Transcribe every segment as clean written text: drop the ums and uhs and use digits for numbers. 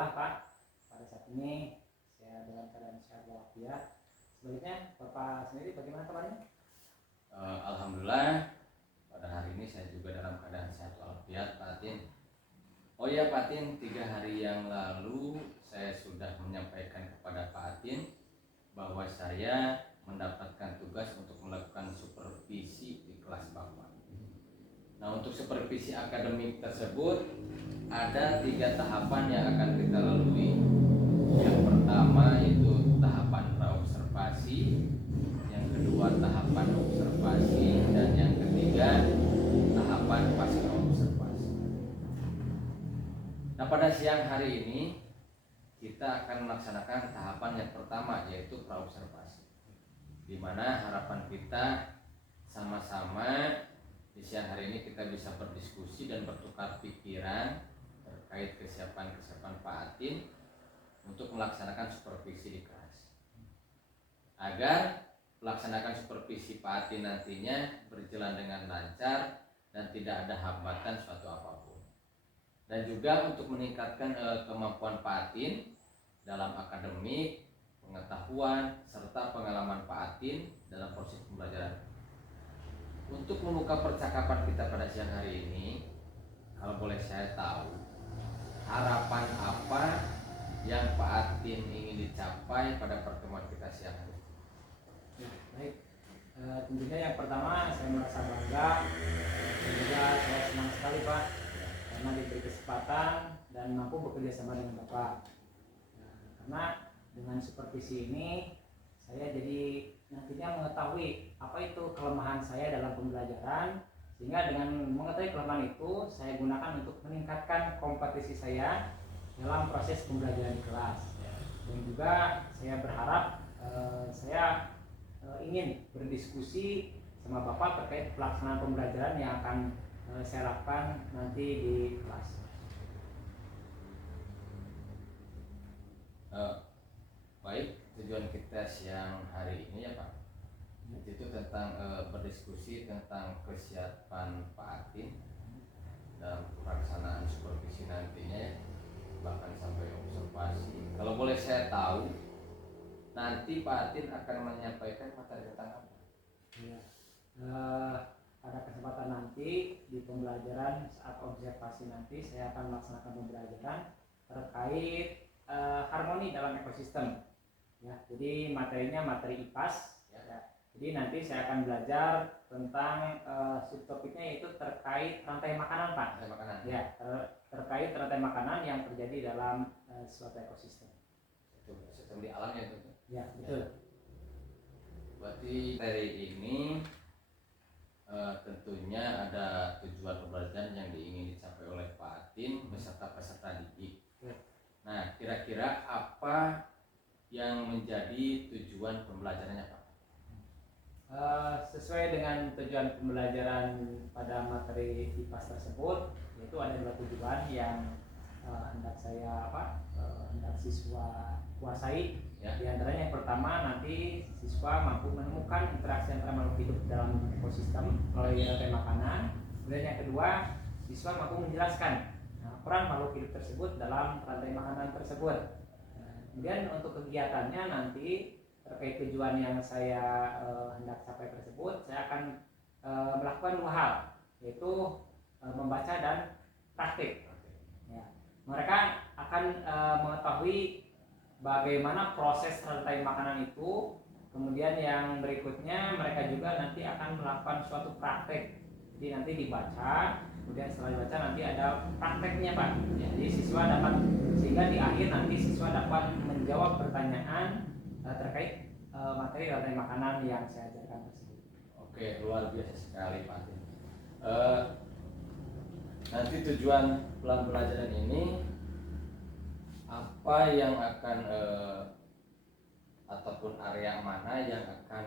Alhamdulillah Pak, pada saat ini saya dalam keadaan sehat walafiat. Sebaliknya Bapak sendiri bagaimana kabarnya? Alhamdulillah pada hari ini saya juga dalam keadaan sehat walafiat Pak Atin. Oh ya Pak Atin, 3 hari yang lalu saya sudah menyampaikan kepada Pak Atin bahwa saya mendapatkan tugas untuk melakukan supervisi di kelas Bapak. Nah, untuk supervisi akademik tersebut ada 3 tahapan yang akan kita lalui. Yang pertama itu tahapan praobservasi, yang kedua tahapan observasi, dan yang ketiga tahapan pasca observasi. Nah, pada siang hari ini kita akan melaksanakan tahapan yang pertama, yaitu praobservasi, di mana harapan kita sama-sama di siang hari ini kita bisa berdiskusi dan bertukar pikiran terkait kesiapan Pak Atin untuk melaksanakan supervisi di kelas, agar melaksanakan supervisi Pak Atin nantinya berjalan dengan lancar dan tidak ada hambatan suatu apapun. Dan juga untuk meningkatkan kemampuan Pak Atin dalam akademik, pengetahuan, serta pengalaman Pak Atin dalam proses pembelajaran. Untuk membuka percakapan kita pada siang hari ini, kalau boleh saya tahu, harapan apa yang Pak Atin ingin dicapai pada pertemuan kita siang hari ini? Baik, tentunya yang pertama saya merasa bangga dan juga saya senang sekali Pak karena diberi kesempatan dan mampu bekerja sama dengan Bapak. Karena dengan supervisi ini saya jadi nantinya mengetahui apa itu kelemahan saya dalam pembelajaran, sehingga dengan mengetahui kelemahan itu saya gunakan untuk meningkatkan kompetisi saya dalam proses pembelajaran di kelas. Dan juga saya berharap saya ingin berdiskusi sama Bapak terkait pelaksanaan pembelajaran yang akan saya lakukan nanti di kelas. Baik, tujuan kita siang hari ini ya Pak, itu tentang berdiskusi tentang kesiapan Pak Atin dalam pelaksanaan supervisi nantinya ya, bahkan sampai observasi. Kalau boleh saya tahu, nanti Pak Atin akan menyampaikan materi tentang apa? Ya. Pada kesempatan nanti di pembelajaran saat observasi nanti saya akan melaksanakan pembelajaran terkait harmoni dalam ekosistem. Ya, jadi materinya materi IPAS. Ya. Jadi nanti saya akan belajar tentang subtopiknya yaitu terkait rantai makanan Pak. Rantai makanan. Ya, terkait rantai makanan yang terjadi dalam suatu ekosistem. Itu sistem di alam ya itu. Ya, betul. Berarti materi ini tentunya ada tujuan pembelajaran yang ingin dicapai oleh Pak Atin beserta peserta didik. Ya. Nah, kira-kira apa yang menjadi tujuan pembelajarannya Pak? Sesuai dengan tujuan pembelajaran pada materi IPAS tersebut, yaitu ada 2 tujuan yang hendak saya hendak siswa kuasai. Ya. Di antaranya yang pertama, nanti siswa mampu menemukan interaksi antara makhluk hidup dalam ekosistem melalui rantai makanan. Kemudian yang kedua, siswa mampu menjelaskan peran makhluk hidup tersebut dalam rantai makanan tersebut. Kemudian untuk kegiatannya nanti terkait tujuan yang saya hendak capai tersebut, saya akan melakukan 2 hal, yaitu membaca dan praktik. Ya. Mereka akan mengetahui bagaimana proses rantai makanan itu. Kemudian yang berikutnya mereka juga nanti akan melakukan suatu praktek. Jadi nanti dibaca, kemudian setelah dibaca nanti ada prakteknya Pak. Jadi siswa dapat, sehingga di akhir nanti siswa dapat menjawab pertanyaan terkait materi rantai makanan yang saya ajarkan tersebut. Oke, luar biasa sekali Pak Atin. Nanti tujuan pembelajaran ini apa yang akan ataupun area mana yang akan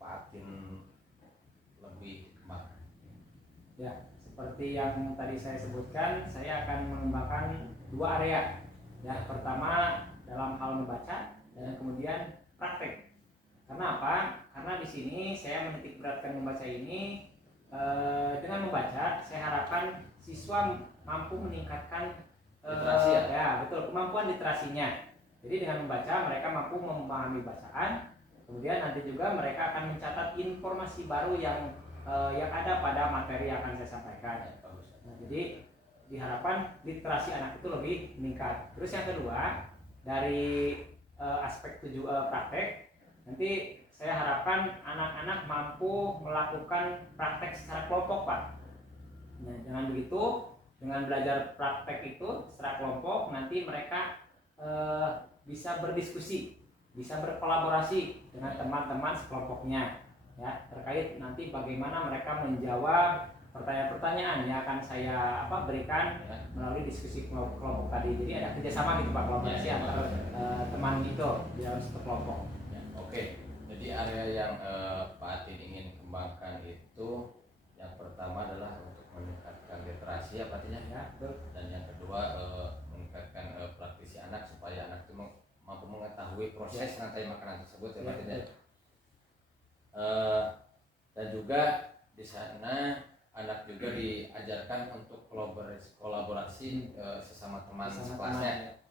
Pak Atin lebih kembangkan? Ya, seperti yang tadi saya sebutkan, saya akan mengembangkan 2 area. Yang pertama dalam hal membaca dan kemudian praktek. Karena apa? Karena di sini saya menitik beratkan membaca ini. Dengan membaca, saya harapkan siswa mampu meningkatkan literasi ya betul kemampuan literasinya. Jadi dengan membaca mereka mampu memahami bacaan. Kemudian nanti juga mereka akan mencatat informasi baru yang ada pada materi yang akan saya sampaikan. Nah, jadi diharapkan literasi anak itu lebih meningkat. Terus yang kedua, dari aspek praktek, nanti saya harapkan anak-anak mampu melakukan praktek secara kelompok, Pak. Nah, dengan begitu, dengan belajar praktek itu secara kelompok, nanti mereka bisa berdiskusi, bisa berkolaborasi dengan teman-teman sekelompoknya, ya, terkait nanti bagaimana mereka menjawab pertanyaan-pertanyaan yang akan saya berikan melalui diskusi kelompok tadi. Jadi ada kerjasama gitu Pak, kolaborasi antara teman gitu di dalam satu kelompok. Oke. Jadi area yang Pak Atin ingin kembangkan itu yang pertama adalah untuk meningkatkan literasi ya Pak Atin ya. Dan yang kedua meningkatkan praktisi anak supaya anak itu mampu mengetahui proses rantai makanan tersebut ya Pak Atin ya. Dan juga di sana anak juga diajarkan untuk kolaborasi sesama teman sekelasnya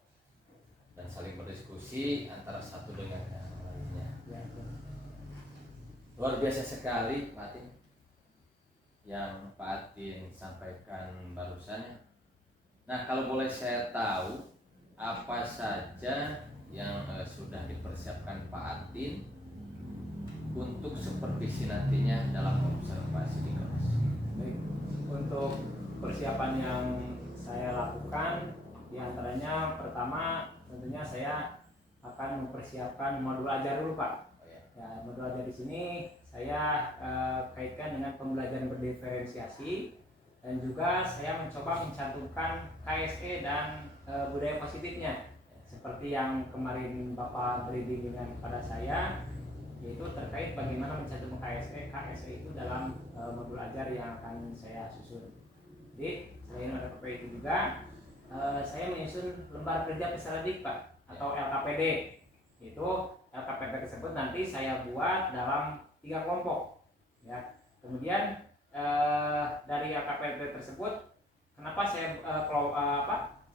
dan saling berdiskusi antara satu dengan yang lainnya. Luar biasa sekali Pak Atin yang Pak Atin sampaikan barusan. Nah, kalau boleh saya tahu apa saja yang sudah dipersiapkan Pak Atin untuk supervisi nantinya dalam observasi di kelas. Baik, untuk persiapan yang saya lakukan diantaranya pertama tentunya saya akan mempersiapkan modul ajar dulu Pak. Ya, modul ajar di sini saya kaitkan dengan pembelajaran berdiferensiasi dan juga saya mencoba mencantumkan KSE dan budaya positifnya seperti yang kemarin Bapak beri bimbingan kepada saya, yaitu terkait bagaimana mencantumkan KSE itu dalam modul ajar yang akan saya susun. Jadi selain ada PP itu juga saya menyusun lembar kerja peserta didik Pak atau LKPD. Itu LKPD tersebut nanti saya buat dalam 3 kelompok. Ya. Kemudian dari LKPD tersebut, kenapa saya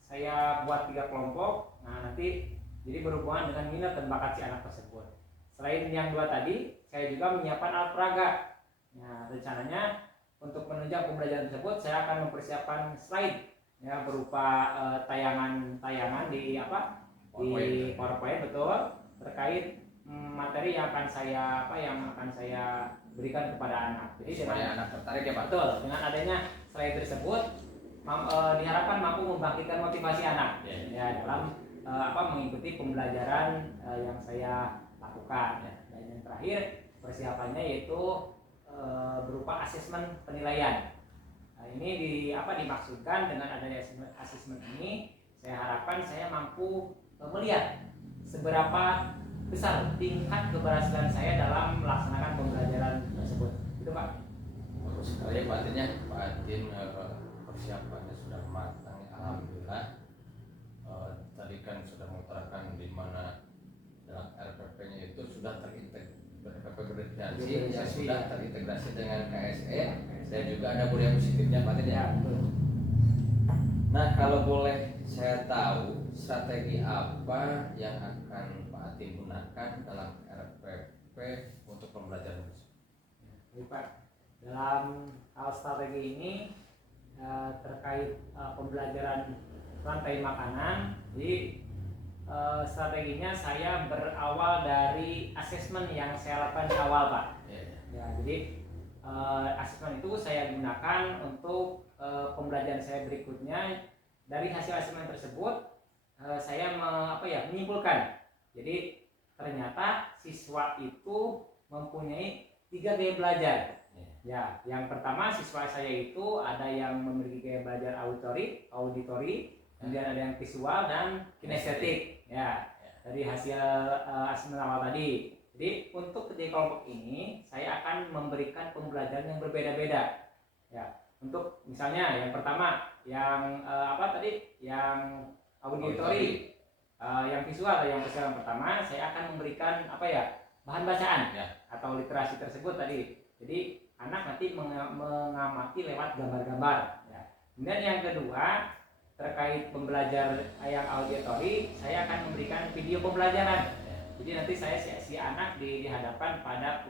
saya buat 3 kelompok? Nah, nanti jadi berhubungan dengan minat dan bakat si anak tersebut. Selain yang 2 tadi, saya juga menyiapkan alat peraga. Nah, rencananya untuk menunjang pembelajaran tersebut, saya akan mempersiapkan slide ya berupa tayangan di di PowerPoint betul terkait materi yang akan saya berikan kepada anak. Jadi supaya anak tertarik ya Pak. Betul, dengan adanya slide tersebut diharapkan mampu membangkitkan motivasi anak ya dalam mengikuti pembelajaran yang saya lakukan ya. Dan yang terakhir persiapannya yaitu berupa asesmen penilaian. Nah, ini dimaksudkan dengan adanya asesmen ini, saya harapkan saya mampu melihat seberapa besar tingkat keberhasilan saya dalam melaksanakan pembelajaran tersebut. Itu Pak. Bagus sekali Pak Atin ya. Pak Atin persiapannya sudah matang, alhamdulillah. Tadi kan sudah mengutarakan di mana dalam RPP-nya itu sudah terintegrasi, yang sudah terintegrasi dengan KSE dan juga ada budaya positifnya Pak Atin ya. Nah, kalau boleh saya tahu strategi apa yang akan Pak Atin gunakan dalam RPP untuk pembelajaran tersebut? Baik Pak, dalam hal strategi ini terkait pembelajaran rantai makanan, jadi strateginya saya berawal dari asesmen yang saya lakukan di awal Pak. Ya, jadi asesmen itu saya gunakan untuk pembelajaran saya berikutnya. Dari hasil asesmen tersebut saya menyimpulkan. Jadi ternyata siswa itu mempunyai 3 gaya belajar. Ya, yang pertama siswa saya itu ada yang memiliki gaya belajar auditori, kemudian ada yang visual dan kinestetik. Ya, dari hasil asesmen awal tadi. Jadi untuk ketiga kelompok ini saya akan memberikan pembelajaran yang berbeda-beda. Ya, untuk misalnya yang pertama yang yang auditori, yang visual yang pertama saya akan memberikan bahan bacaan atau literasi tersebut tadi. Jadi anak nanti mengamati lewat gambar-gambar. Ya. Kemudian yang kedua terkait pembelajar yang auditori, saya akan memberikan video pembelajaran. Jadi nanti saya si anak dihadapkan pada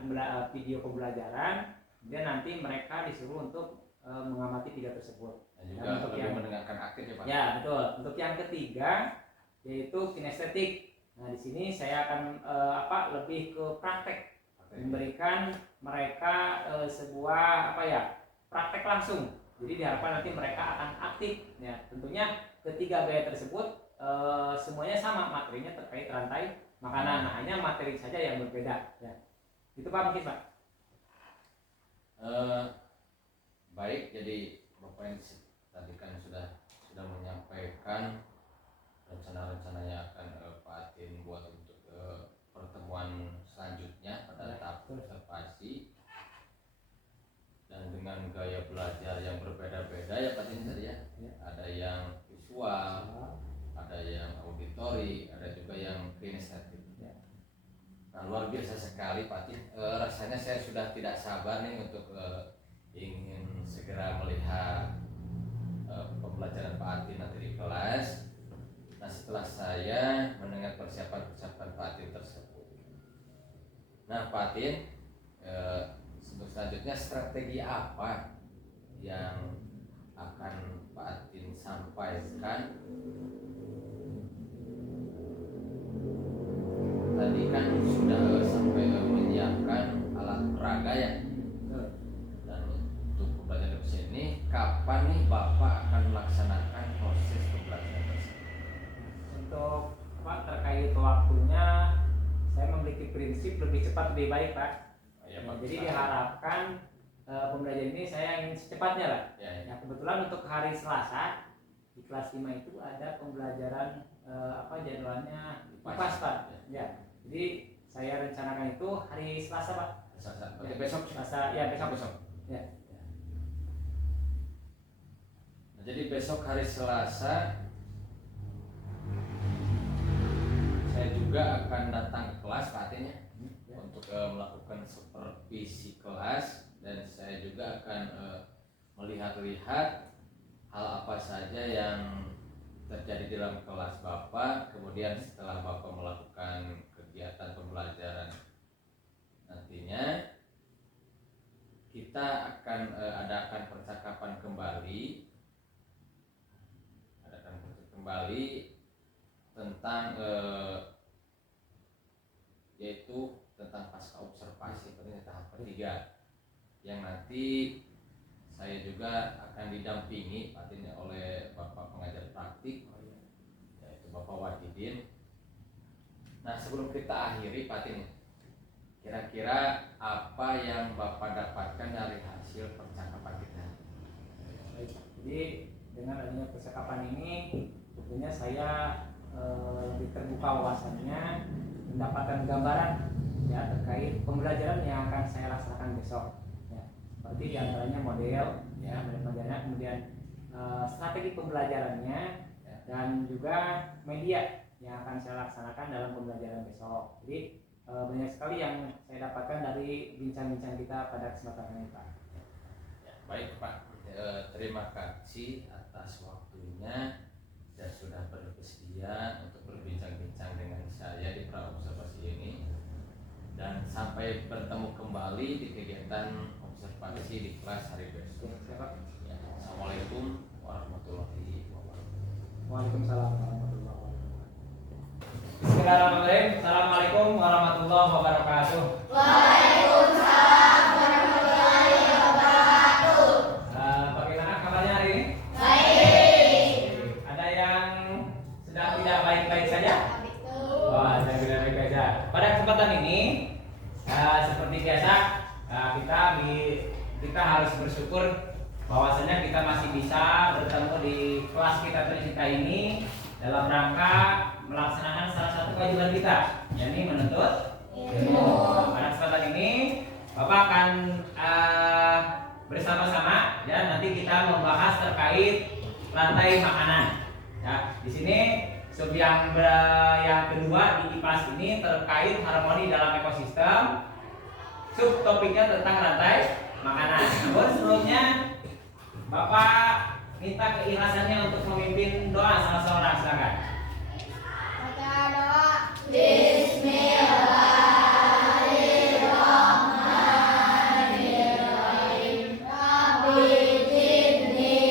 video pembelajaran, kemudian nanti mereka disuruh untuk mengamati video tersebut. Dan juga untuk lebih yang mendengarkan aktif ya Pak. Ya betul. Untuk yang ketiga yaitu kinestetik. Nah di sini saya akan lebih ke praktek, memberikan mereka sebuah praktek langsung. Jadi diharapkan nanti mereka akan aktif. Ya tentunya ketiga gaya tersebut semuanya sama, materinya terkait rantai makanan. Nah hanya materi saja yang berbeda. Ya itu Pak mungkin Pak. Baik, jadi Bapak yang tadi kan sudah menyampaikan rencana-rencananya akan Pak Atin buat untuk pertemuan selanjutnya pada tahap observasi dan dengan gaya belajar yang berbeda-beda ya Pak Atin tadi ya. Ada yang visual, ada yang auditori, ada juga yang kinestetik. Nah luar biasa sekali Pak Atin. Rasanya saya sudah tidak sabar nih untuk ingin segera melihat pembelajaran Pak Atin nanti di kelas. Nah setelah saya mendengar persiapan Pak Atin tersebut, nah Pak Atin untuk selanjutnya strategi apa yang akan Pak Atin sampaikan? Tadi kan sudah sampai menyiapkan alat peraga ya. Pembelajaran di sini, kapan nih Bapak akan melaksanakan proses pembelajaran tersebut? Untuk terkait waktunya, saya memiliki prinsip lebih cepat lebih baik Pak. Jadi diharapkan pembelajaran ini saya ingin secepatnya lah. Ya kebetulan untuk hari Selasa di kelas 5 itu ada pembelajaran jadwalnya IPAS Pak. Ya. Jadi saya rencanakan itu hari Selasa Pak. Selasa. Besok Selasa. Ya besok. Ya. Jadi besok hari Selasa saya juga akan datang ke kelas Pak Atin ya, untuk melakukan supervisi kelas, dan saya juga akan melihat-lihat hal apa saja yang terjadi dalam kelas Bapak. Kemudian setelah Bapak melakukan kegiatan pembelajaran nantinya kita akan adakan percakapan kembali tentang yaitu tentang pasca observasi pada tahap ketiga, yang nanti saya juga akan didampingi artinya oleh Bapak pengajar praktik yaitu Bapak Wahidin. Nah sebelum kita akhiri Pak Atin, kira-kira apa yang Bapak dapatkan dari hasil percakapan kita? Jadi dengan adanya percakapan ini tentunya saya lebih terbuka wawasannya, mendapatkan gambaran ya terkait pembelajaran yang akan saya laksanakan besok. Ya, seperti diantaranya model, ya pembelajarannya, kemudian strategi pembelajarannya, dan juga media yang akan saya laksanakan dalam pembelajaran besok. Jadi banyak sekali yang saya dapatkan dari bincang-bincang kita pada kesempatan ini Pak. Ya, baik Pak, terima kasih atas waktunya dan sudah bersedia untuk berbincang-bincang dengan saya di pra-observasi ini, dan sampai bertemu kembali di kegiatan observasi di kelas hari besok. Ya, Assalamualaikum warahmatullahi wabarakatuh. Waalaikumsalam warahmatullahi wabarakatuh. Bismillahirrahmanirrahim. Assalamualaikum warahmatullahi wabarakatuh. Waalaikumsalam warahmatullahi wabarakatuh. Bagaimana kabarnya hari ini? Baik. Ada yang sedang tidak baik-baik saja? Betul. Oh, ada yang tidak baik-baik saja. Pada kesempatan ini, seperti biasa, kita harus bersyukur bahwasanya kita masih bisa bertemu di kelas kita tercinta ini dalam rangka melaksanakan salah satu kewajiban kita, yakni menuntut ilmu. Pada kesempatan ini, Bapak akan bersama-sama ya nanti kita membahas terkait rantai makanan. Ya, di sini sub yang kedua di IPAS ini terkait harmoni dalam ekosistem. Subtopiknya tentang rantai makanan. Namun sebelumnya Bapak minta keikhlasannya untuk memimpin doa salah seorang, silakan. Baca doa. Bismillahirrahmanirrahim. Rabbi zidni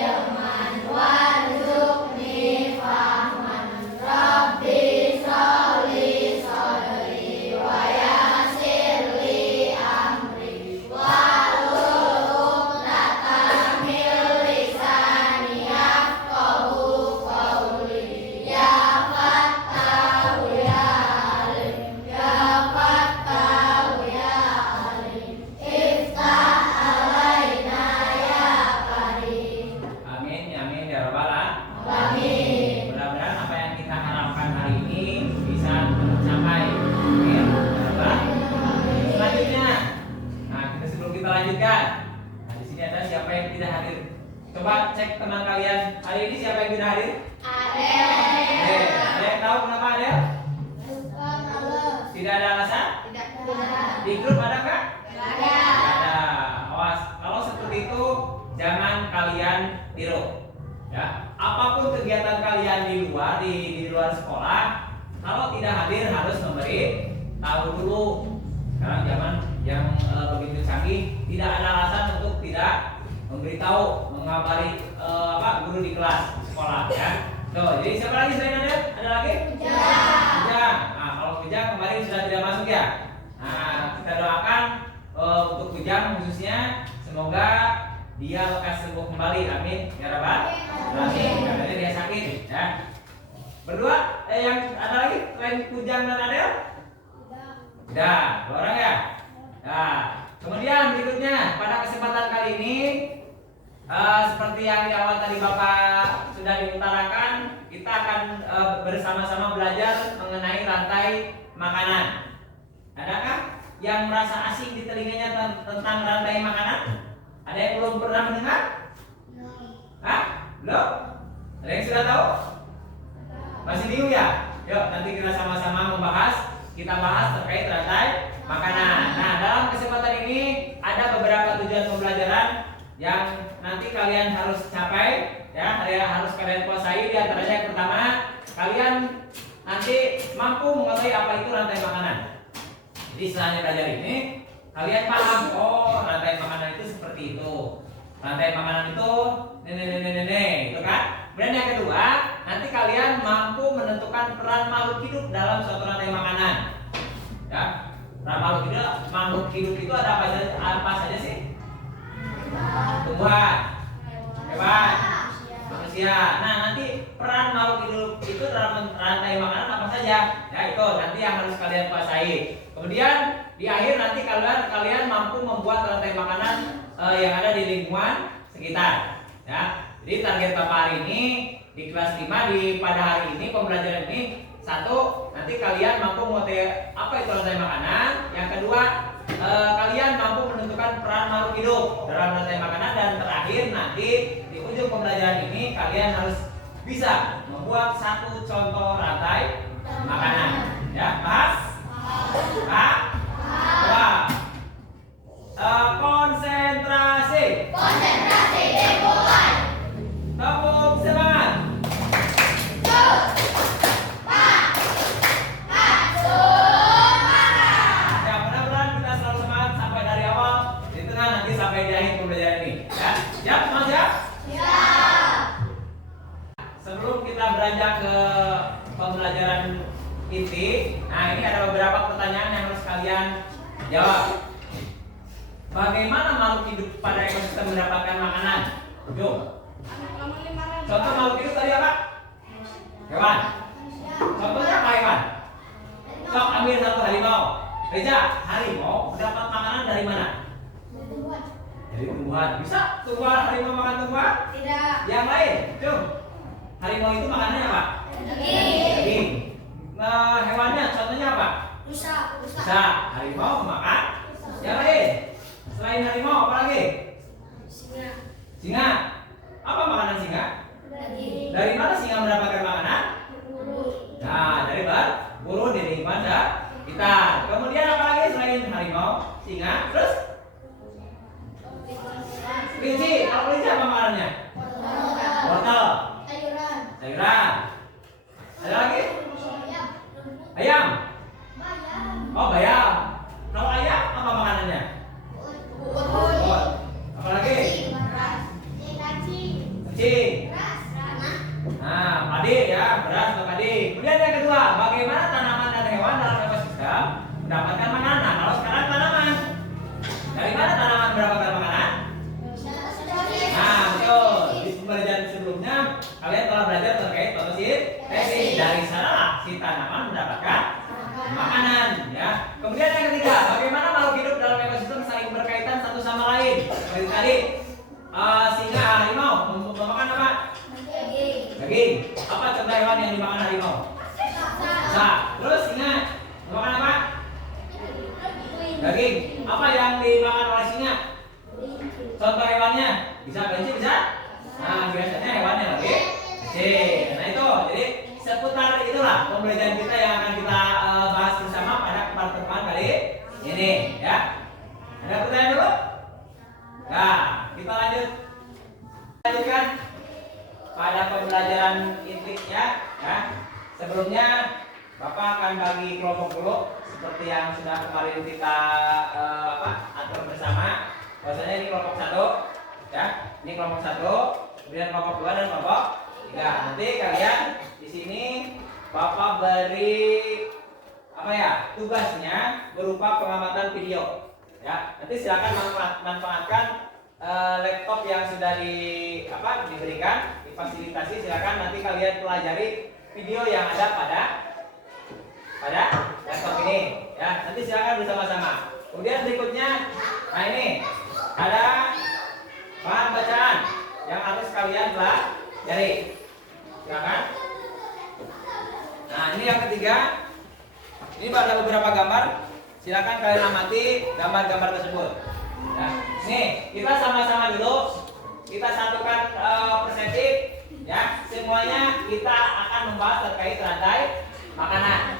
ilman warzuqni fahman. Rabbi sholli sadri wa yassir li amri wahlul 'uqdatam min lisani yafqahu qawli. Ya Fattahu ya Alim, ya Fattahu ya Alim, iftah alaina ya Karim. Amin, amin ya rabbal Amin. Mudah-mudahan apa yang kita harapkan hari ini bisa tercapai. Amin ya rabbal. Selanjutnya, nah kita sebelum kita lanjutkan, nah di sini ada siapa yang tidak hadir. Coba cek teman kalian hari ini siapa yang tidak hadir? Ada yang tahu kenapa ada? Tidak ada alasan? Di grup ada kah? Ada. Awas, kalau seperti itu jangan kalian tiru. Ya, apapun kegiatan kalian di luar sekolah, kalau tidak hadir harus memberi tahu dulu. Sekarang zaman yang begitu canggih, tidak ada alasan untuk tidak memberitahu, mengabari guru di kelas sekolah ya. Tuh, jadi siapa lagi selain ada? Ada lagi? Kujang. Nah, kalau Kujang kemarin sudah tidak masuk ya. Nah, kita doakan untuk Kujang khususnya semoga dia lekas sembuh kembali. Amin ya rabbal alamin. Karena dia sakit ya. Berdua yang ada lagi selain Kujang dan Adel? Tidak, 2 orang ya. Nah, kemudian berikutnya pada kesempatan kali ini seperti yang di awal tadi Bapak sudah diutarakan, kita akan bersama-sama belajar mengenai rantai makanan. Adakah yang merasa asing di telinganya tentang rantai makanan? Ada yang belum pernah mendengar? Hah? Belum? Ada yang sudah tahu? Masih bingung ya? Yuk nanti kita sama-sama kita bahas terkait rantai makanan. Nah, dalam kesempatan ini ada beberapa tujuan pembelajaran yang nanti kalian harus capai ya, harus kalian kuasai. Di antaranya yang pertama, kalian nanti mampu mengetahui apa itu rantai makanan. Jadi setelah belajar ini, kalian paham, oh rantai makanan itu seperti itu. Rantai makanan itu itu kan. Kemudian yang kedua, nanti kalian mampu menentukan peran makhluk hidup dalam suatu rantai makanan. Ya, peran makhluk hidup itu ada apa saja sih? Tumbuhan, hewan, manusia. Nah, nanti peran makhluk hidup itu dalam rantai makanan apa saja? Ya, itu nanti yang harus kalian kuasai. Kemudian di akhir nanti kalian mampu membuat rantai makanan yang ada di lingkungan sekitar. Ya, jadi target Bapak hari ini di kelas 5 pada hari ini pembelajaran ini, 1, nanti kalian mampu mengetahui apa itu rantai makanan. Yang kedua, kalian mampu menentukan peran makhluk hidup dalam rantai makanan. Dan terakhir nanti di ujung pembelajaran ini kalian harus bisa membuat 1 contoh rantai makanan. Ya, bahas? Konsentrasi. Dimulai. Tepuk semangat. Ya, mudah-mudahan kita selalu semangat sampai dari awal, di tengah, nanti sampai di akhir pembelajaran ini. Ya, siap semua siap? Sebelum kita beranjak ke pembelajaran inti, nah ini ada beberapa pertanyaan yang harus kalian jawab. Bagaimana makhluk hidup pada ekosistem mendapatkan makanan? Yuk. Contoh makhluk hidup tadi apa? Hewan. Contohnya apa hewan? Sok ambil 1 harimau. Reza, harimau mendapat makanan dari mana? Dari tumbuhan. Bisa harimau makan tumbuhan? Tidak. Yang lain, cung. Harimau itu makanannya apa? Daging. Nah, hewannya contohnya apa? Rusa. Bisa. Harimau makan. Yang lain. Selain harimau apa lagi? Singa. Apa makanan singa? Dari mana singa mendapatkan makanan? Nah, dari burung di lingkungan kita. Kemudian apa lagi selain harimau, singa, terus kelinci. Kalau kelinci apa makanannya? Ada lagi? Ayam. Oh, bayam. Kalau ayam apa makanannya? Ulat. Apa lagi? Cacing. Nah, padi ya, beras atau padi. Kemudian yang kedua, bagaimana tanaman dan hewan dalam ekosistem mendapatkan makanan? Kalau sekarang tanaman, dari mana tanaman mendapatkan makanan? Nah, betul. Di pembelajaran sebelumnya kalian telah belajar terkait fotosintesis. Dari sanalah si tanaman mendapatkan makanan. Ya. Kemudian yang ketiga, bagaimana makhluk hidup dalam ekosistem saling berkaitan satu sama lain? Seperti tadi, singa, harimau memakan apa? Daging. Apa contoh hewan yang dimakan harimau? Terus singa memakan apa? Daging. Apa yang dimakan oleh singa? Contoh hewannya bisa kelinci, bisa? Nah, biasanya hewannya lagi kecil. Nah itu, jadi seputar itulah pembelajaran kita yang akan kita bahas bersama pada pertemuan kali ini, ya. Ada pertanyaan dulu? Nah, kita lanjutkan pada pembelajaran intinya, ya. Sebelumnya Bapak akan bagi kelompok dulu seperti yang sudah kemarin kita atur bersama. Bahwasanya ini kelompok 1, ya. Ini kelompok 1, kemudian kelompok 2 dan kelompok 3. Nanti kalian di sini Bapak beri tugasnya berupa pengamatan video, ya. Nanti silakan manfaatkan laptop yang sudah diberikan, difasilitasi. Silakan nanti kalian pelajari video yang ada pada laptop ini, ya. Nanti silakan bersama-sama. Kemudian berikutnya, nah ini ada bahan bacaan yang harus kalian pelajari. Silakan. Nah, ini yang ketiga. Ini ada beberapa gambar. Silakan kalian amati gambar-gambar tersebut. Nah, nih kita sama-sama dulu. Kita satukan persepsi, ya. Semuanya kita akan membahas terkait rantai makanan.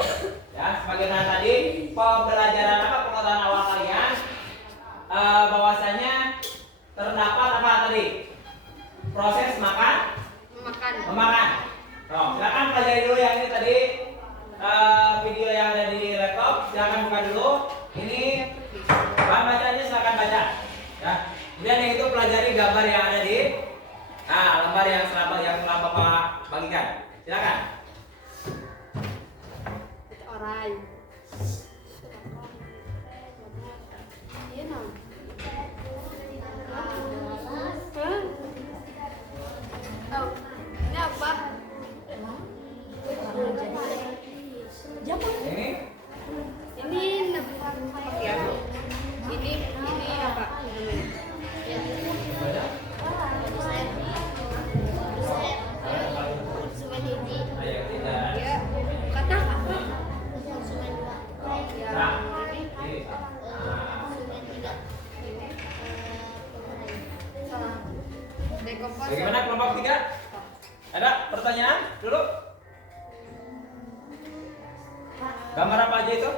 Ya, sebagaimana tadi pembelajaran pengetahuan awal kalian, bahwasanya terdapat apa tadi? Proses memakan. Nah, silakan pelajari dulu yang ini tadi, video yang ada di laptop. Silakan buka dulu. Ini bahan bacanya, silakan baca. Ya. Kemudian yang itu pelajari gambar yang ada di lembar yang telah Bapak bagikan. Silakan. Alright. Oh, ini apa? Ini Ini ya. Ini apa? ayat tidak. Ya, kata apa? Ya, Nah, ini ini. salah. Dekomposisi. Bagaimana kelompok 3? Ada pertanyaan dulu? Gambar apa aja itu?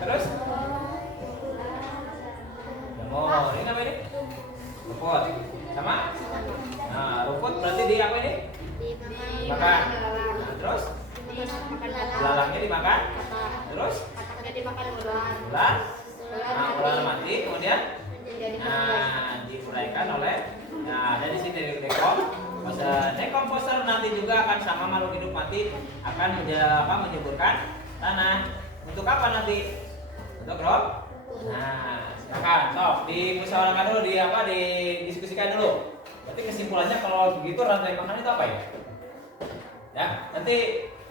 Terus? Oh, ini apa ini? Rumput. Sama? Nah, rumput berarti di apa ini? Makan. Nah, terus? Belalangnya dimakan. Terus? Dimakan ular. Ular. Nah, ular mati. Kemudian? Diuraikan oleh. Nah, dari sini dari dekomposer nanti juga akan sama makhluk hidup mati akan menyuburkan tanah. Untuk apa nanti? Untuk rob? Nah, silakan. Sok dimusyawarahkan dulu, didiskusikan dulu. Berarti kesimpulannya kalau begitu rantai makanan itu apa ya? Ya, nanti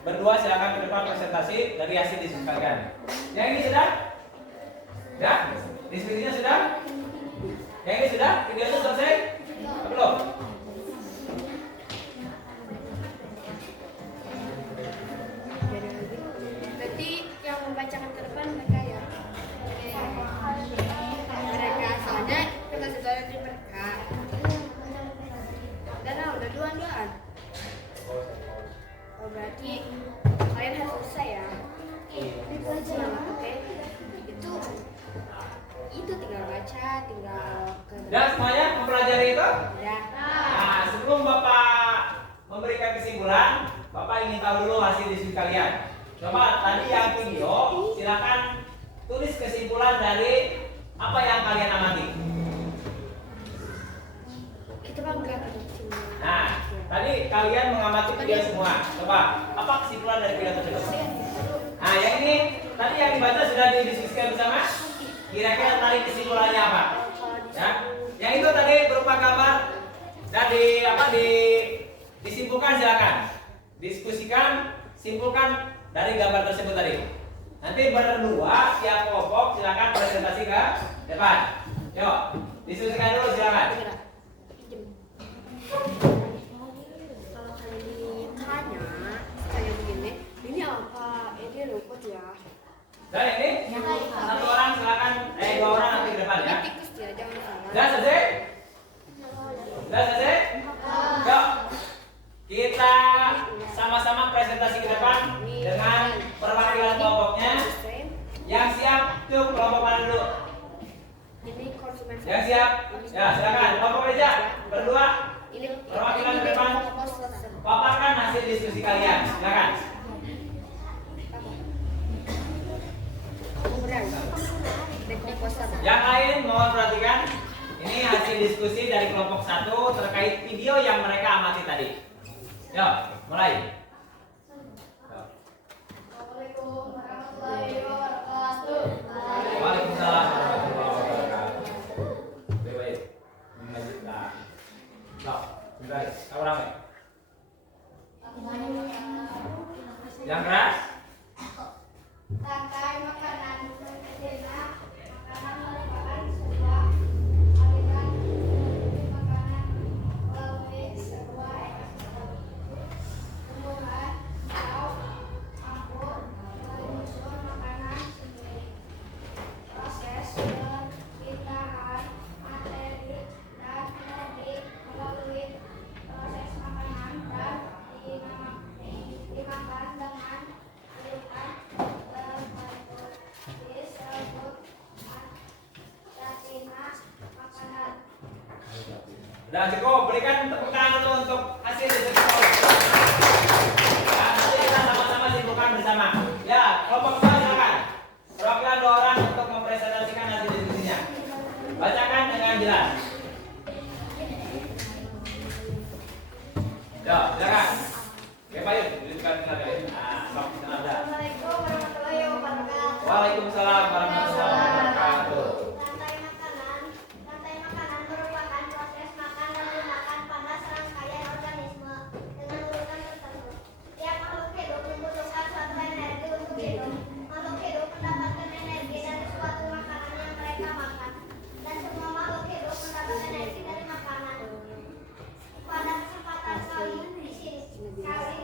berdua silakan ke depan presentasi dari hasil diskusi kalian. Yang ini sudah? Ya? Diskusinya sudah? Yang ini sudah? Video itu selesai? Belum? Berarti yang membacakan ke depan mereka ya. Mereka soalnya kita sudah di mereka. Udah dua-duaan. Oh, berarti kalian harus selesai ya. Oke. Itu tinggal baca, tinggal Dan semuanya mempelajari itu? ya. Nah, sebelum Bapak memberikan kesimpulan, Bapak ingin tahu dulu hasil diskusi kalian. Coba tadi yang video, silakan tulis kesimpulan dari apa yang kalian amati. Kita bangga. Nah, tadi kalian mengamati video semua. Coba, apa kesimpulan dari video tersebut? Nah, yang ini tadi yang dibaca sudah didiskusikan bersama. Kira-kira tadi kesimpulannya apa? Ya, yang itu tadi berupa gambar dan disimpulkan, silakan. Diskusikan, simpulkan dari gambar tersebut tadi. Nanti berdua tiap kelompok silakan presentasi ke depan. Yuk, diskusikan dulu silakan. Kalau kalian ditanya kayak begini, ini apa? Ini rumput ya. Dan ini satu orang silakan, dua orang nanti ke depan ya. Ini tikus ya, jangan salah. Sudah selesai? Sudah selesai? Yuk, kita sama-sama presentasi ke depan dengan perwakilan kelompoknya. Yang siap, tuh kelompok mana dulu? Ini konsumen. Yang siap? Ya, silakan. Kelompok meja berdua. Ini Perwakilan ke depan. Paparkan hasil diskusi kalian. Silakan. Yang lain mohon perhatikan. Ini hasil diskusi dari kelompok 1 terkait video yang mereka amati tadi. Yuk, mulai. Assalamualaikum warahmatullahi wabarakatuh. Waalaikumsalam warahmatullahi wabarakatuh. Baik. Melanjutkan. Stop. Baik. Kau ramai. Yang keras? Tangkai makanan enak, makanan merupakan sebuah aliran makanan melalui sebuah tumbuhan atau campur menyusun makanan sendiri. Proses perpindahan materi dan energi melalui proses makanan dan dimakan dengan urutan tertentu disebut karantina makanan. Sudah cukup. Berikan tepuk tangan dulu untuk hasil diskusi. Nanti kita sama-sama simpulkan bersama. Ya, kelompok 2 silakan. Perwakilan 2 orang untuk mempresentasikan hasil diskusinya. Bacakan dengan jelas. Ya, silakan. Oke, Pak Yud, dudukkan kalian. Nah, stop, tenang dah. Assalamualaikum warahmatullahi wabarakatuh. Waalaikumsalam warahmatullahi wabarakatuh. Rantai makanan merupakan proses makan menggunakan panas rangkaian organisme dengan urutan tertentu. Tiap makhluk hidup membutuhkan suatu energi untuk hidup. Makhluk hidup mendapatkan energi dari suatu makanan yang mereka makan, dan semua makhluk hidup mendapat energi dari makanan. Pada kesempatan kali di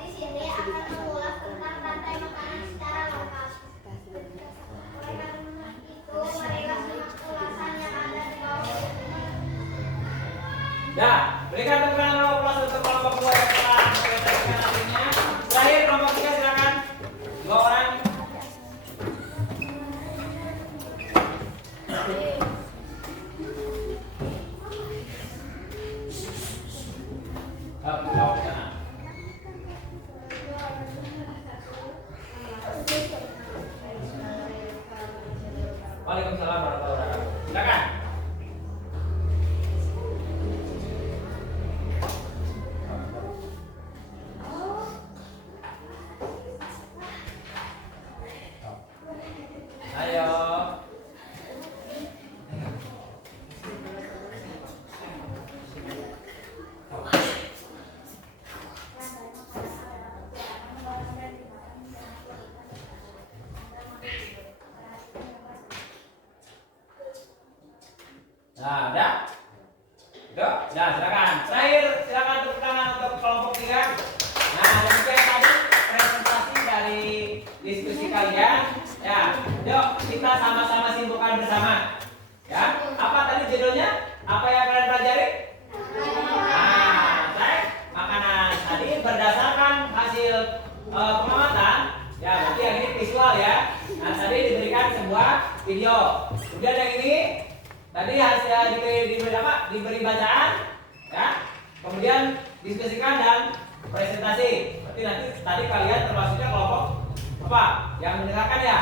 sini akan mengulas tentang rantai makanan secara lengkap. Oleh karena itu, marilah simak ulasan yang ada di bawah ini. Ya, berikan tepuk tangan kelompok untuk kelompok 2 yang telah mempresentasikan hasilnya. Terakhir kelompok 3 silakan. 2 orang. Kelompok sana. Waalaikumsalam warahmatullahi wabarakatuh. Silakan. Ayo. Nah, udah? Udah? Ya, silakan. Terakhir, silakan tepuk tangan untuk kelompok 3. Nah, demikian tadi presentasi dari diskusi kalian. Ya, yuk kita sama-sama simpulkan bersama. Ya, apa tadi judulnya? Apa yang kalian pelajari? Nah, makanan tadi berdasarkan hasil pengamatan. Ya, berarti yang ini visual ya. Nah, tadi diberikan sebuah video. Kemudian yang ini tadi hasil diberi bacaan, ya. Kemudian diskusikan dan presentasi. Berarti nanti tadi kalian termasuknya kelompok apa? Yang mendengarkan ya.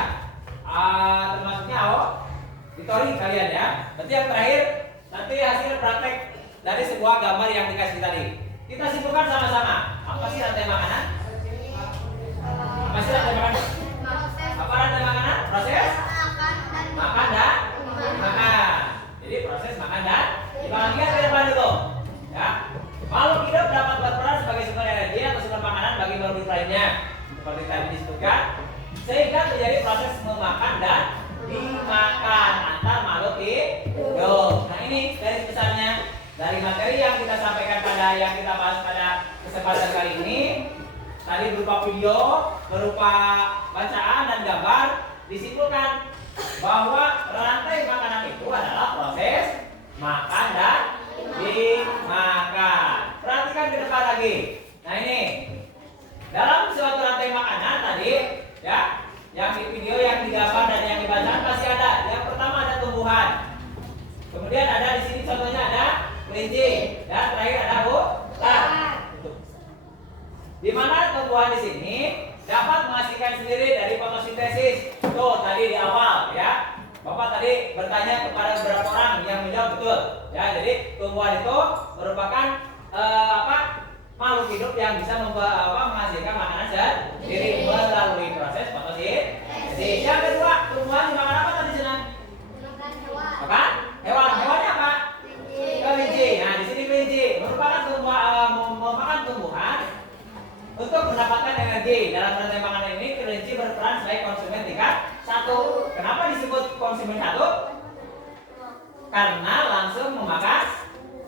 Termasuknya auditori kalian ya. Berarti yang terakhir nanti hasil praktek dari sebuah gambar yang dikasih tadi. Kita simpulkan sama-sama. Apa sih rantai makanan? Apa sih rantai makanan? Apa rantai makanan? Proses makan dan dimakan. Jadi proses makan dan dimakan. Lihat ke depan dulu. Ya. Makhluk hidup dapat berperan sebagai sumber energi atau sumber makanan bagi makhluk lainnya. Seperti tadi disebutkan, sehingga terjadi proses memakan dan dimakan antar makhluk hidup. Nah ini garis besarnya dari materi yang kita sampaikan yang kita bahas pada kesempatan kali ini. Tadi berupa video, berupa bacaan dan gambar, disimpulkan bahwa rantai makanan itu adalah proses makan dan dimakan. Perhatikan ke depan lagi. Nah ini dalam suatu rantai makanan tadi ya, yang di video, yang digambar dan yang dibaca pasti ada. Yang pertama ada tumbuhan. Kemudian ada di sini contohnya ada kelinci dan terakhir ada ular. Di mana tumbuhan di sini dapat menghasilkan sendiri dari fotosintesis. Tuh tadi di awal ya. Bapak tadi bertanya kepada beberapa orang yang menjawab betul. Ya, jadi tumbuhan itu merupakan makhluk hidup yang bisa menghasilkan makanan sendiri melalui proses fotosintesis. Yang kedua, tumbuhan dimakan apa tadi sana? Makan hewan. Hewannya apa? Kelinci. Nah, di sini kelinci merupakan memakan tumbuhan untuk mendapatkan energi. Dalam rantai makanan ini kelinci berperan sebagai konsumen tingkat 1. Kenapa disebut konsumen 1? Karena langsung memakan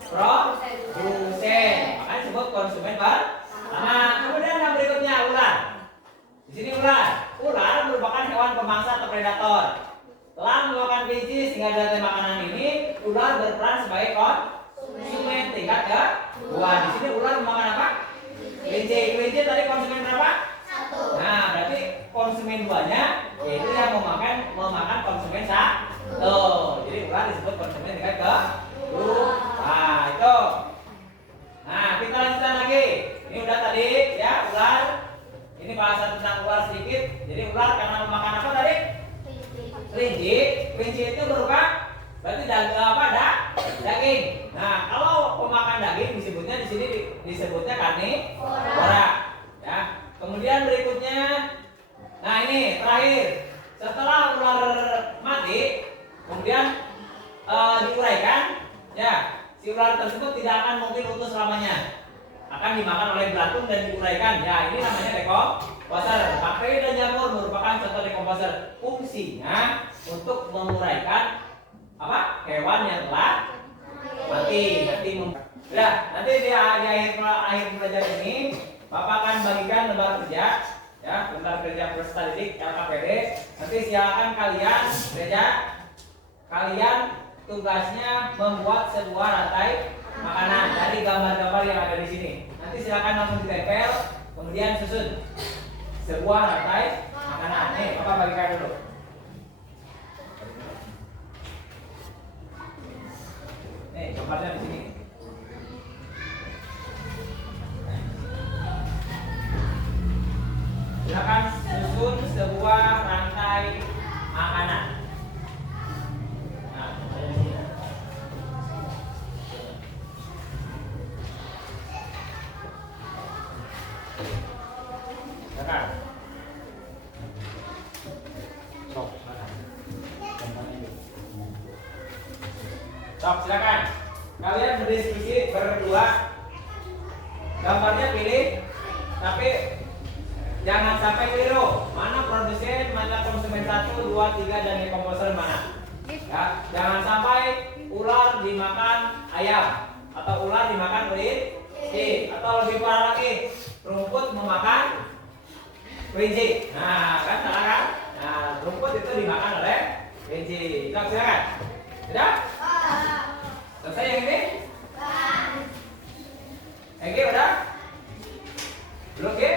produsen. Makanya disebut konsumen pertama. Kemudian yang berikutnya ular. Di sini ular. Ular merupakan hewan pemangsa atau predator. Telah memakan biji sehingga dari rantai makanan ini ular berperan sebagai konsumen tingkat 2. Di sini ular memakan apa? Kelinci tadi konsumen berapa? 1. Nah, berarti konsumen 2-nya yaitu yang memakan konsumen 1. Jadi ular disebut konsumen tingkat 2. Nah, itu. Nah, kita lanjutkan lagi. Ini udah tadi ya, ular. Ini bahasan tentang ular sedikit. Jadi ular karena memakan apa tadi? Kelinci. Kelinci itu berupa berarti daging. Nah, kalau pemakan daging disebutnya di sini disebutnya karnivora. Ya. Kemudian berikutnya, nah ini terakhir. Setelah ular mati, kemudian diuraikan, ya si ular tersebut tidak akan mungkin utuh selamanya. Akan dimakan oleh belatung dan diuraikan. Ya ini namanya dekomposer. Bakteri dan jamur merupakan contoh dekomposer. Fungsinya untuk menguraikan hewan yang telah mati. Nanti di akhir pelajaran ini Bapak akan bagikan lembar kerja ya, lembar kerja peserta didik LKPD. Nanti silakan kalian tugasnya membuat sebuah rantai makanan dari gambar-gambar yang ada di sini. Nanti silakan langsung ditempel, kemudian susun sebuah rantai makanan. Nih, Bapak bagikan dulu. Nih, gambarnya di sini. Silakan susun sebuah rantai makanan. Nah, silakan. Silakan. Kalian berdiskusi berdua. Gambarnya pilih, tapi jangan sampai keliru. Mana produsen, mana konsumen 1, 2, 3 dan dekomposer mana? Ya, jangan sampai ular dimakan ayam atau ular dimakan kelinci atau lebih parah lagi rumput memakan kelinci. Nah, kan salah kan? Nah, rumput itu dimakan oleh kelinci. Silakan. Sudah? Selesai yang ini? Oke, udah? Belum, Ki?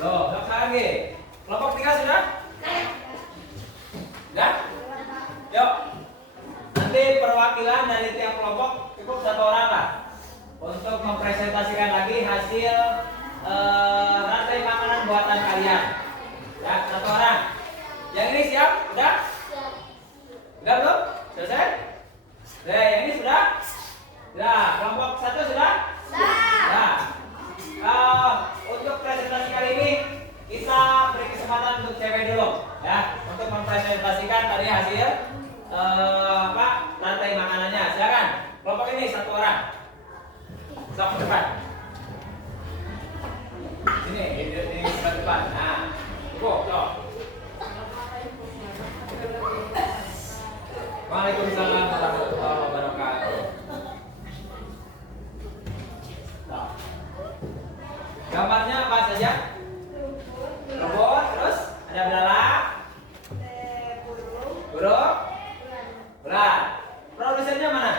Belum, lagi. Kelompok 3 sudah? Sudah? Yuk. Nanti perwakilan dari tiap kelompok cukup 1 orang lah untuk mempresentasikan lagi hasil rantai makanan buatan kalian. Ya, satu orang. Yang ini siap? Udah? Udah belum? Selesai? Yang ini sudah? Sudah. Kelompok satu sudah? Sudah. Untuk presentasi kali ini kita beri kesempatan untuk cewek dulu, ya, untuk mempresentasikan tadi hasil rantai makanannya. Silakan. Kelompok ini satu orang. Sok ke depan. Sini, di sebelah depan. Nah, cukup, toh. Waalaikumsalam warahmatullahi wabarakatuh. Toh. Gambarnya apa saja? Rumput, terus ada belalang, burung, ular. Produsennya mana?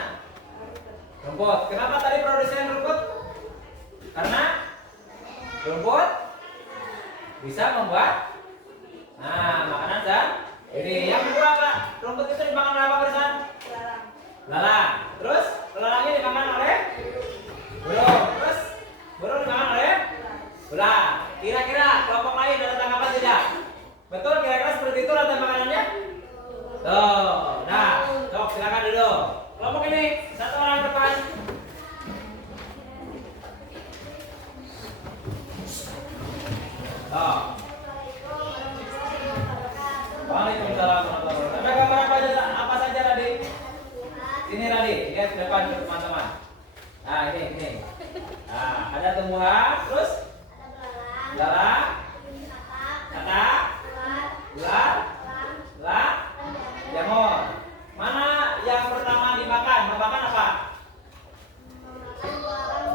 Rumput. Kenapa tadi produsen rumput? Karena rumput bisa membuat makanan dan ini. Yang kedua apa? Rumput itu dimakan oleh apa barusan? Belalang. Terus belalangnya dimakan oleh burung. Terus burung dimakan oleh ular. Kira-kira kelompok lain ada tanggapan tidak? Betul kira-kira seperti itu rantai makanannya? Tuh, nah, sok silakan duduk. Kelompok ini satu orang depan. Tuh. Waalaikumsalam warahmatullahi wabarakatuh. Ada gambar apa saja tadi? Sini tadi, lihat ke depan teman-teman. Nah, ini. Nah, ada tumbuhan, terus belalang, katak, ular, jamur. Mana yang pertama dimakan? Memakan apa?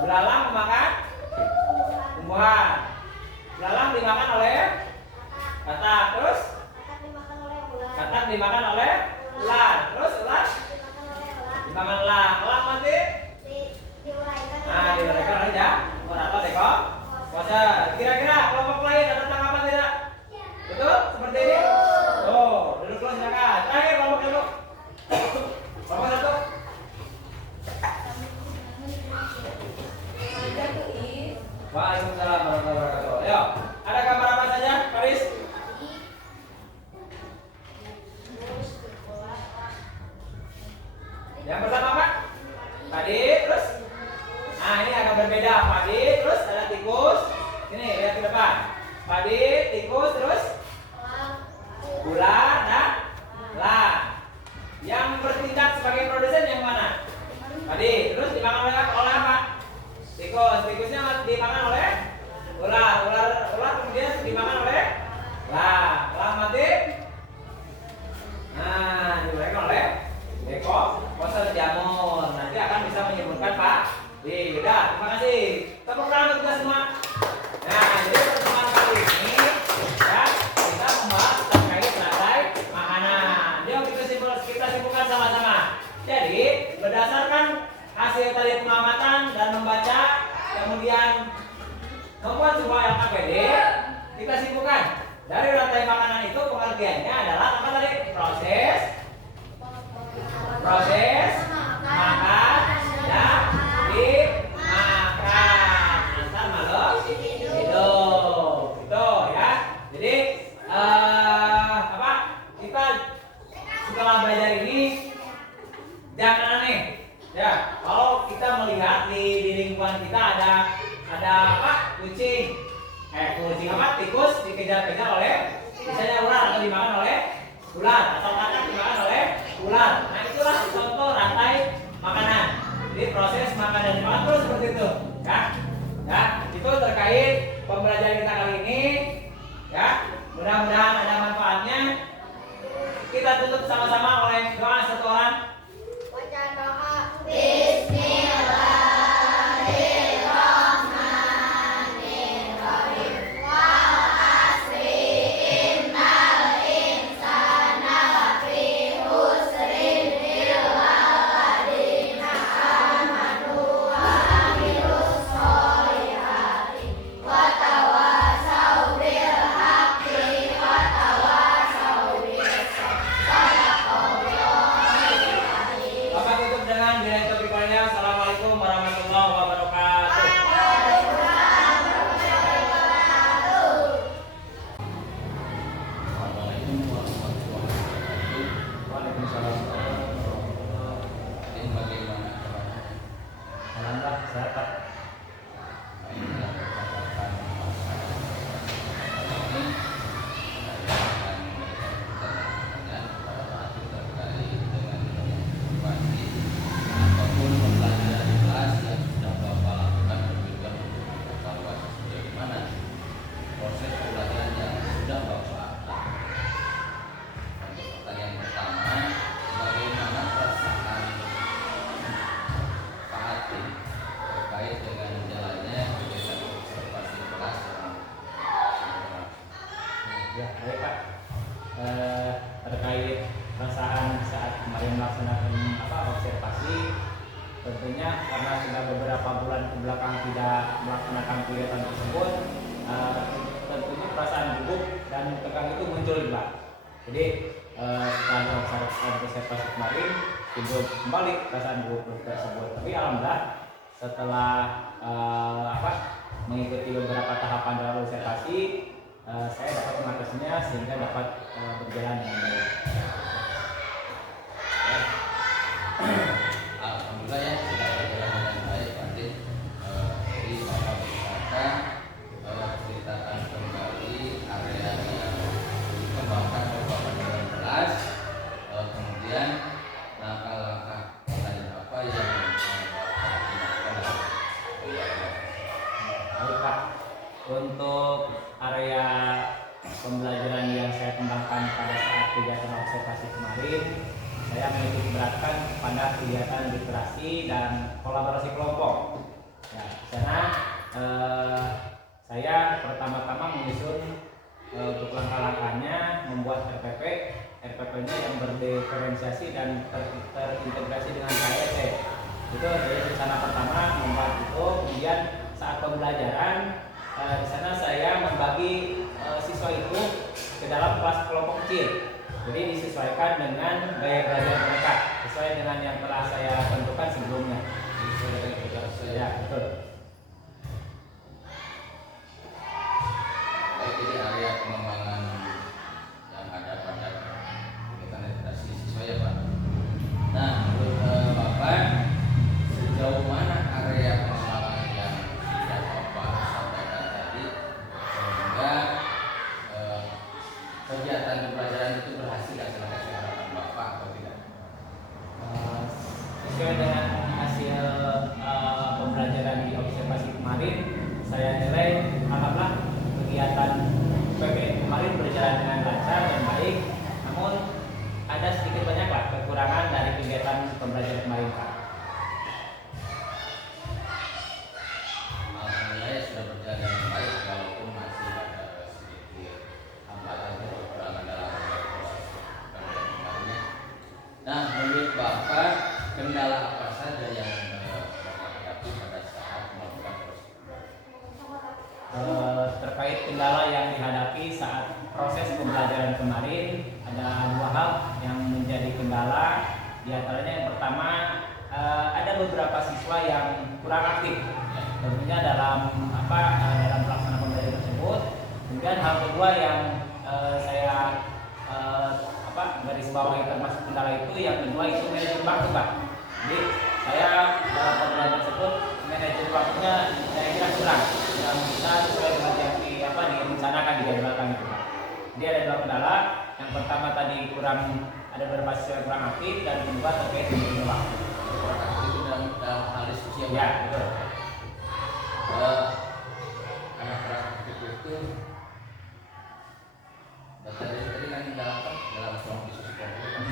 Belalang memakan tumbuhan. Belalang dimakan oleh katak, terus katak dimakan oleh ular, terus ular dimakan elang. Elang mati? Nah, diuraikan oleh jamur atau dekomposisi. Kira-kira kelompok lain ada tanggapan tidak? Betul? Seperti ini? Oh, duduk dulu silakan. Terakhir kelompok dulu. Kelompok satu. Waalaikumsalam warahmatullahi wabarakatuh. Ayo, ada gambar apa saja, Paris? Yang pertama apa? Padi, terus? Nah, ini agak berbeda. Padi, terus ada tikus. Ini lihat ke depan. Padi, tikus, terus ular dan elang. Yang bertindak sebagai produsen yang mana? Padi, terus dimakan oleh apa? Tikus. Tikusnya dimakan oleh ular. Ular kemudian dimakan oleh elang. Elang mati. Nah, dimakan oleh dekomposisi jamur. Nanti akan bisa menyembuhkan Pak. Udah, terima kasih. Tepuk tangan untuk kita semua. Nah, jadi pertemuan kali ini ya kita membahas terkait rantai makanan. Yuk kita simpulkan sama-sama. Jadi berdasarkan hasil tadi pengamatan dan membaca, kemudian membuat sebuah LKPD, kita simpulkan dari rantai makanan itu pengertiannya adalah apa tadi? Proses makan dan dimakan antar makhluk hidup. Itu ya. Jadi kita setelah belajar ini jangan aneh. Ya, kalau kita melihat di lingkungan kita ada kucing. Kucing tikus dikejar-kejar oleh misalnya ular atau dimakan oleh ular atau katak dimakan oleh ular. Nah, itulah contoh rantai makanan. Jadi proses makan dan dimakan terus seperti itu, ya. Ya, itu terkait pembelajaran kita kali ini. Ya, mudah-mudahan ada manfaatnya. Kita tutup sama-sama oleh doa satu orang. Baca doa. Bismillah. Ya, baik Pak. Terkait perasaan saat kemarin melaksanakan observasi, tentunya karena sudah beberapa bulan ke belakang tidak melaksanakan kegiatan tersebut, tentunya perasaan gugup dan tegang itu muncul Pak. Jadi setelah observasi kemarin timbul kembali perasaan gugup tersebut. Tapi alhamdulillah setelah mengikuti beberapa tahapan dalam observasi, saya dapat mengatasinya sehingga dapat berjalan dengan baik. Alhamdulillah ya sudah berjalan dengan baik Pak. Jadi Bapak bisa ceritakan kembali area yang dikembangkan oleh Bapak dengan jelas, kemudian langkah-langkah tadi apa yang Bapak lakukan. Baik Pak, untuk area pembelajaran yang saya kembangkan pada saat kegiatan observasi kemarin, saya menitik beratkan pada kegiatan literasi dan kolaborasi kelompok. Ya, di sana saya pertama-tama menyusun untuk langkah-langkahnya membuat RPP. RPP-nya yang berdiferensiasi dan terintegrasi dengan KSE. Itu dari rencana pertama membuat itu. Kemudian saat pembelajaran di sana saya membagi siswa itu ke dalam kelas kelompok kecil. Jadi disesuaikan dengan gaya belajar mereka sesuai dengan yang telah saya tentukan sebelumnya. Ya, betul. Baik, jadi area pengembangan yang ada pada kegiatan literasi siswa ya Pak. Nah, menurut Bapak sejauh mana area pengembangan yang sudah Bapak sampaikan tadi sehingga kegiatan pembelajaran itu berhasil dilaksanakan sesuai harapan Bapak atau tidak? Sesuai dengan hasil pembelajaran di observasi kemarin, saya nilai alhamdulillah kegiatan PPN kemarin berjalan dengan lancar dan baik. Namun ada sedikit banyak lah kekurangan dari kegiatan pembelajaran kemarin Pak. Alhamdulillah ya sudah berjalan dengan baik walaupun masih ada sedikit hambatan dan kekurangan dalam proses pembelajaran kemarinnya. Nah, menurut Bapak kendala apa saja yang Bapak hadapi pada saat melakukan proses? Terkait kendala yang dihadapi saat proses pembelajaran kemarin, ada dua hal yang menjadi kendala. Di antaranya yang pertama, ada beberapa siswa yang kurang aktif tentunya dalam dalam pelaksanaan pembelajaran tersebut. Kemudian hal kedua yang saya garis bawahi termasuk kendala itu, yang kedua itu manajemen waktu Pak. Jadi saya dalam pembelajaran tersebut manajemen waktunya saya kira kurang bisa sesuai dengan yang direncanakan di jadwalkan itu Pak. Jadi ada dua kendala. Yang pertama tadi ada beberapa siswa yang kurang aktif, dan kedua terkait manajemen waktu. Kurang aktif itu dalam hal diskusi ya Pak? Ya, betul. Anak kurang aktif itu tadi kan dalam ruang diskusi kelompok,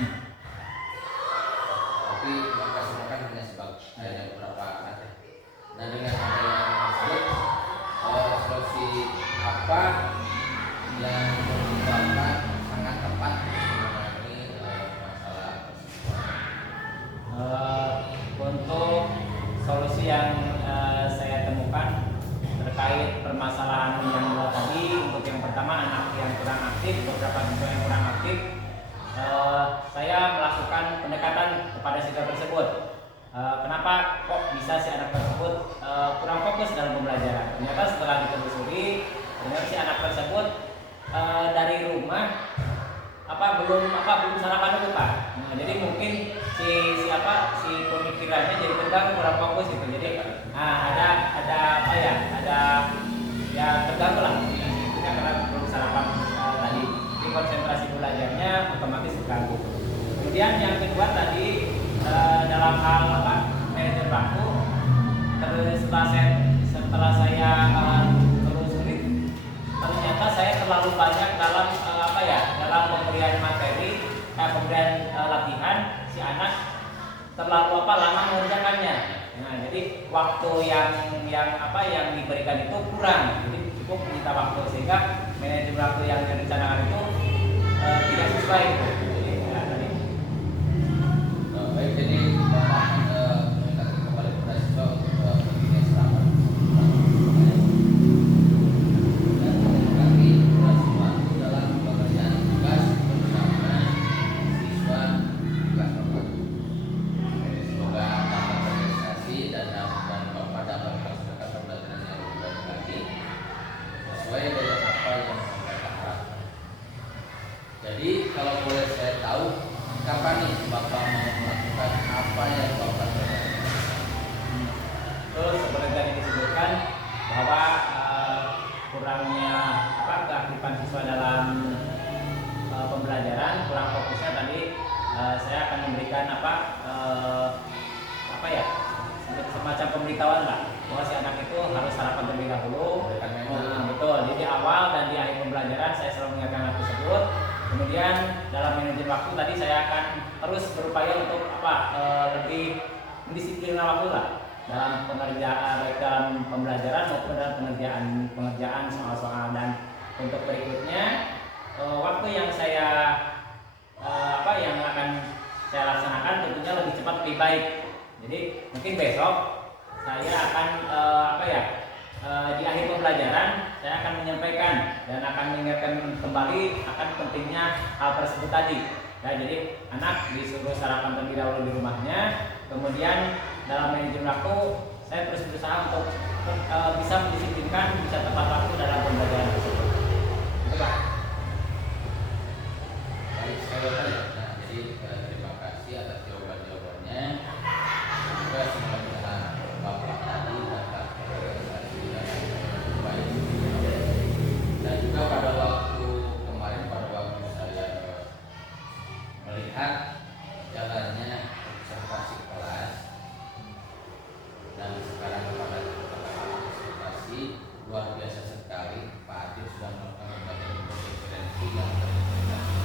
tapi mereka semua kan hanya hanya beberapa anak ya. Nah, dengan adanya tersebut solusi apa yang menurut Bapak sangat tepat mengenai masalah tersebut? Untuk solusi yang saya temukan terkait permasalahan yang dua tadi, untuk yang pertama anak yang kurang aktif, beberapa siswa yang kurang aktif, saya melakukan pendekatan kepada siswa tersebut. Kenapa kok bisa si anak tersebut kurang fokus dalam pembelajaran? Ternyata setelah ditelusuri, ternyata si anak tersebut dari rumah belum sarapan dulu Pak. Nah, jadi mungkin si pemikirannya jadi tegang, kurang fokus gitu. Jadi ada terganggu lah. Itu karena belum sarapan tadi. Jadi konsentrasi belajarnya otomatis terganggu. Kemudian yang kedua tadi dalam hal manajemen waktu, setelah saya telusuri, ternyata saya terlalu banyak dalam dalam pemberian materi, pemberian latihan, si anak terlalu lama mengerjakannya. Nah, jadi waktu yang diberikan itu kurang, jadi cukup menyita waktu, sehingga manajemen waktu yang direncanakan itu tidak sesuai gitu. Jadi ya, tadi. Baik, jadi Bapak mengingatkan kembali kepada siswa untuk pentingnya selamat dan melengkapi kepada siswa dalam pengerjaan tugas bersama siswa di kelas Bapak. Jadi semoga dapat terrealisasi dan Bapak dapat melaksanakan pembelajaran yang lebih baik lagi sesuai dengan apa yang Bapak harapkan. Jadi kalau boleh saya tahu, kapan nih Bapak mau melakukan apa yang Bapak lakukan? Terus seperti tadi disebutkan bahwa kurangnya keaktifan siswa dalam pembelajaran, kurang fokusnya tadi, saya akan memberikan semacam pemberitahuan lah bahwa si anak itu harus sarapan terlebih dahulu. Memberikan memori. Betul. Jadi di awal dan di akhir pembelajaran saya selalu mengingatkan hal tersebut. Kemudian dalam manajemen waktu tadi saya akan terus berupaya untuk lebih mendisiplin waktu lah dalam pengerjaan, baik dalam pembelajaran maupun dalam pengerjaan soal-soal. Dan untuk berikutnya waktu yang yang akan saya laksanakan tentunya lebih cepat lebih baik. Jadi mungkin besok saya akan di akhir pembelajaran saya akan menyampaikan dan akan mengingatkan kembali akan pentingnya hal tersebut tadi. Nah, jadi anak disuruh sarapan terlebih dahulu di rumahnya. Kemudian dalam manajemen waktu saya terus berusaha untuk bisa mendisiplinkan, bisa tepat waktu dalam pembelajaran tersebut. Itu Pak. Baik, sekali lagi. Nah, jadi terima kasih atas jawabannya. Semoga semua kita Bapak tadi dapat terrealisasi dan baik. Dan juga pada waktu kemarin, pada waktu saya melihat jalannya observasi kelas, dan sekarang pada observasi luar biasa sekali. Pak Adil sudah melakukan berbagai referensi yang terintegrasi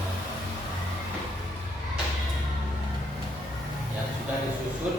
yang sudah disusun